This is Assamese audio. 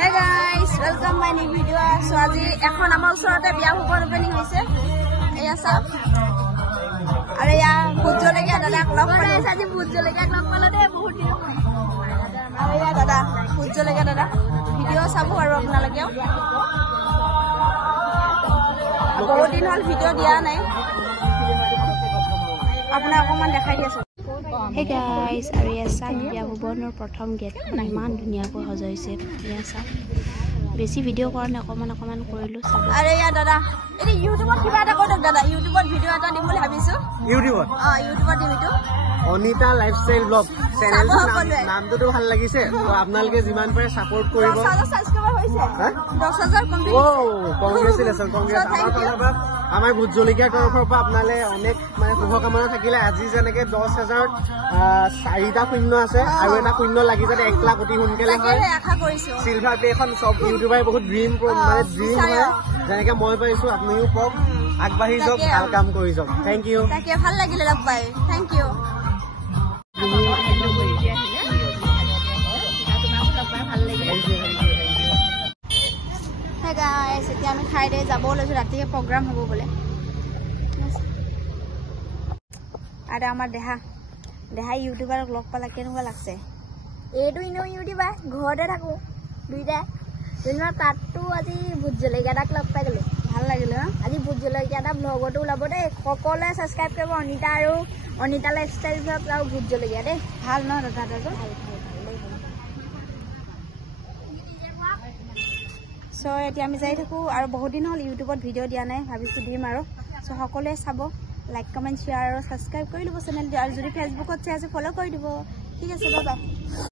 Hey guys, welcome my new video. So আজি এখন আমাৰ ওচৰতে বিয়া ভৱন ওপেনিং হৈছে। এয়া চাওক। আৰু এয়া ভুজলেকে দাদাক লগ পাইছে। আজি ভুজলেকে লগ পালে দে বহুত দিন। আৰু এয়া দাদা ভুজলেকে দাদা ভিডিও চাব আৰু আপোনালোকেও। বহুত দিন হল ভিডিও দিয়া নাই। আপোনাক অকমান দেখাই দি আছো। Hey guys, আৰু এছা বিয়া ভৱনৰ প্ৰথম গেট ইমান ধুনীয়াকৈ সজাইছে। এছা বেছি ভিডিঅ' কৰা নাই, অকমান কৰিলো চাব। আৰে ইয়া দাদা এৰি ইউটিউবত কিবা এটা কৈ দিয়ক দাদা। ইউটিউবত ভিডিঅ' এটা দিম বুলি ভাবিছো। ইউটিউবত ইউটিউবত দিম এইটো অনিতা লাইফষ্টাইল ব্লগ চেনেলটোৰ নামটো ভাল লাগিছে। তো আপোনালোকে যিমান পাৰে সাপোৰ্ট কৰিব। 10,000 সাবস্ক্ৰাইবাৰ হৈছে। 10,000 কমপ্লিট। ও কংগ্ৰেচুলেশ্যন আমাৰ ভোট জলকীয়াৰ তৰফৰ পৰা আপোনালে অনেক মানে শুভকামনা থাকিলে। আজি যেনেকে 10,000 4টা শূন্য আছে আৰু এটা শূন্য লাগি যাতে 1 লাখ অতি সোনকালে হয় আশা কৰিছো। সিলভাৰ প্লে এখন সব ইউটিউবাৰে বহুত ড্ৰিম হয়। যেনেকে মই পাইছো আপুনিও পক আগবাঢ়ি যাওক, ভাল কাম কৰি যাওক। Thank you. তাকে ভাল লাগিলে লগ পাই। Thank U. Hey guys, এতিয়া আমি খাই দে যাব লৈছো। ৰাতিকে প্ৰগ্ৰাম হ'ব বোলে। আৰু আমাৰ দেহা ইউটিউবাৰক লগ পালা কেনেকুৱা লাগছে? এইটো ইনো ইউটিউবাৰ ঘৰতে থাকো দুইটা যেনিবা তাততো আজি ভোট জলকীয়াটাক লগ পাই গলো। ভাল লাগিলে ন? আজি ভোট জলকীয়া এটা ব্লগতো ওলাব দেই। সকলোৱে ছাবস্ক্ৰাইব কৰিব অনিতা আৰু অনিতা লাইফষ্টাইল ব্লগ আৰু ভোট জলকীয়া দেই। ভাল ন দাদাটো? চ' এতিয়া আমি যাই থাকোঁ আৰু বহুত দিন হ'ল ইউটিউবত ভিডিঅ' দিয়া নাই, ভাবিছোঁ দিম আৰু। চ' সকলোৱে চাব, লাইক কমেণ্ট শ্বেয়াৰ আৰু ছাবস্ক্ৰাইব কৰি ল'ব চেনেলটো। আৰু যদি ফেচবুকত চাই আছে ফ'ল' কৰি দিব। ঠিক আছে, বাই বাই।